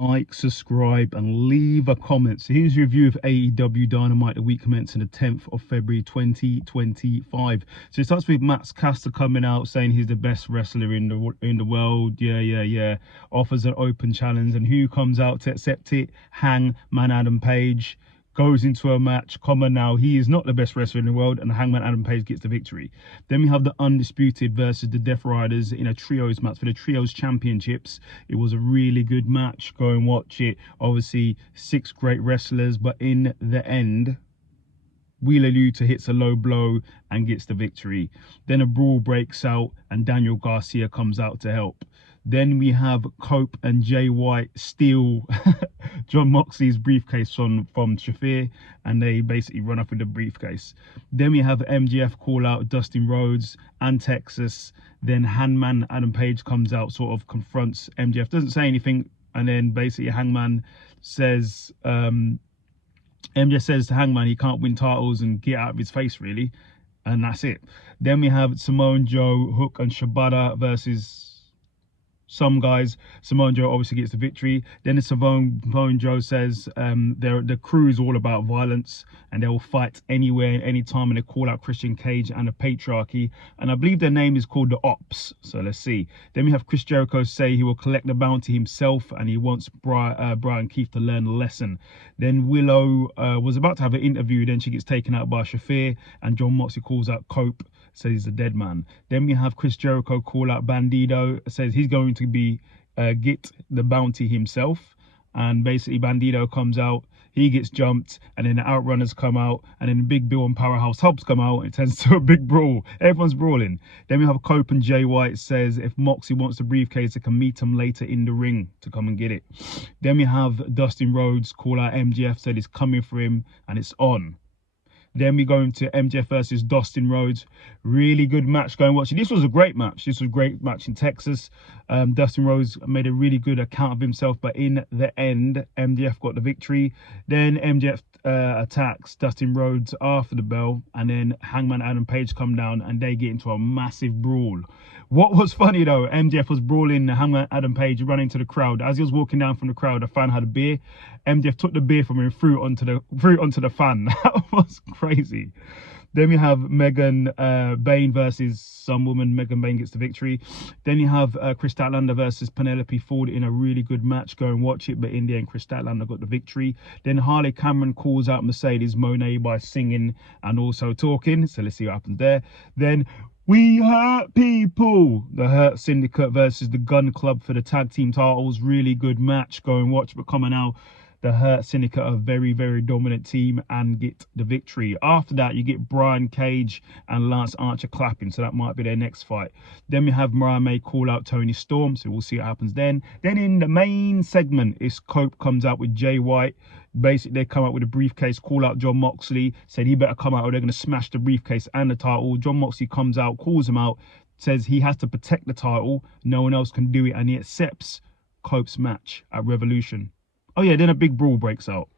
Like, subscribe, and leave a comment. So here's a review of AEW Dynamite, the week commencing the 10th of February 2025. So it starts with Max Caster coming out saying he's the best wrestler in the world. Yeah. Offers an open challenge, and who comes out to accept it? Hangman Adam Page. Goes into a match. Now he is not the best wrestler in the world, and Hangman Adam Page gets the victory. Then we have the Undisputed versus the Death Riders in a trios match for the trios championships. It was a really good match. Go and watch it. Obviously 6 great wrestlers, but in the end, Wheeler Yuta hits a low blow and gets the victory. Then a brawl breaks out and Daniel Garcia comes out to help. Then we have Cope and Jay White steal John Moxley's briefcase from Shafir, and they basically run off with the briefcase. Then we have MGF call out Dustin Rhodes and Texas. Then Hangman Adam Page comes out, sort of confronts MGF, doesn't say anything, and then basically Hangman says, MJF says to Hangman he can't win titles and get out of his face, really, and that's it. Then we have Samoa Joe, Hook and Shibata versus some guys. Samoa Joe obviously gets the victory. Then the Samoa Joe says the crew is all about violence and they will fight anywhere and anytime, and they call out Christian Cage and the Patriarchy, and I believe their name is called the Ops. So let's see. Then we have Chris Jericho say he will collect the bounty himself and he wants Brian Keith to learn a lesson. Then Willow was about to have an interview, then she gets taken out by Shafir, and John Moxley calls out Cope, says he's a dead man. Then we have Chris Jericho call out Bandido, says he's going to be get the bounty himself, and basically Bandido comes out, he gets jumped, and then the Outrunners come out, and then Big Bill and Powerhouse Hobbs come out. It turns to a big brawl. Everyone's brawling. Then we have Cope and Jay White says if Moxie wants the briefcase, they can meet him later in the ring to come and get it. Then we have Dustin Rhodes call out MGF, said it's coming for him, and it's on. Then we go into MJF versus Dustin Rhodes. Really good match. Go and watch it. This was a great match. This was a great match in Texas. Dustin Rhodes made a really good account of himself, but in the end, MJF got the victory. Then MJF attacks Dustin Rhodes after the bell, and then Hangman Adam Page come down and they get into a massive brawl. What was funny though, MJF was brawling Hangman Adam Page, running to the crowd. As he was walking down from the crowd, a fan had a beer. MJF took the beer from him and threw it onto the fan. That was crazy. Then we have Megan Bain versus some woman. Megan Bain gets the victory. Then you have Chris Statlander versus Penelope Ford in a really good match. Go and watch it. But in the end, Chris Statlander got the victory. Then Harley Cameron calls out Mercedes Moné by singing and also talking. So let's see what happens there. Then We Hurt People, the Hurt Syndicate versus the Gun Club for the tag team titles. Really good match. Go and watch. But coming out, the Hurt Syndicate are a very, very dominant team and get the victory. After that, you get Brian Cage and Lance Archer clapping, so that might be their next fight. Then we have Mariah May call out Tony Storm, so we'll see what happens then. Then in the main segment, it's Cope comes out with Jay White. Basically, they come out with a briefcase, call out John Moxley, said he better come out or they're going to smash the briefcase and the title. John Moxley comes out, calls him out, says he has to protect the title, no one else can do it, and he accepts Cope's match at Revolution. Oh yeah, then a big brawl breaks out.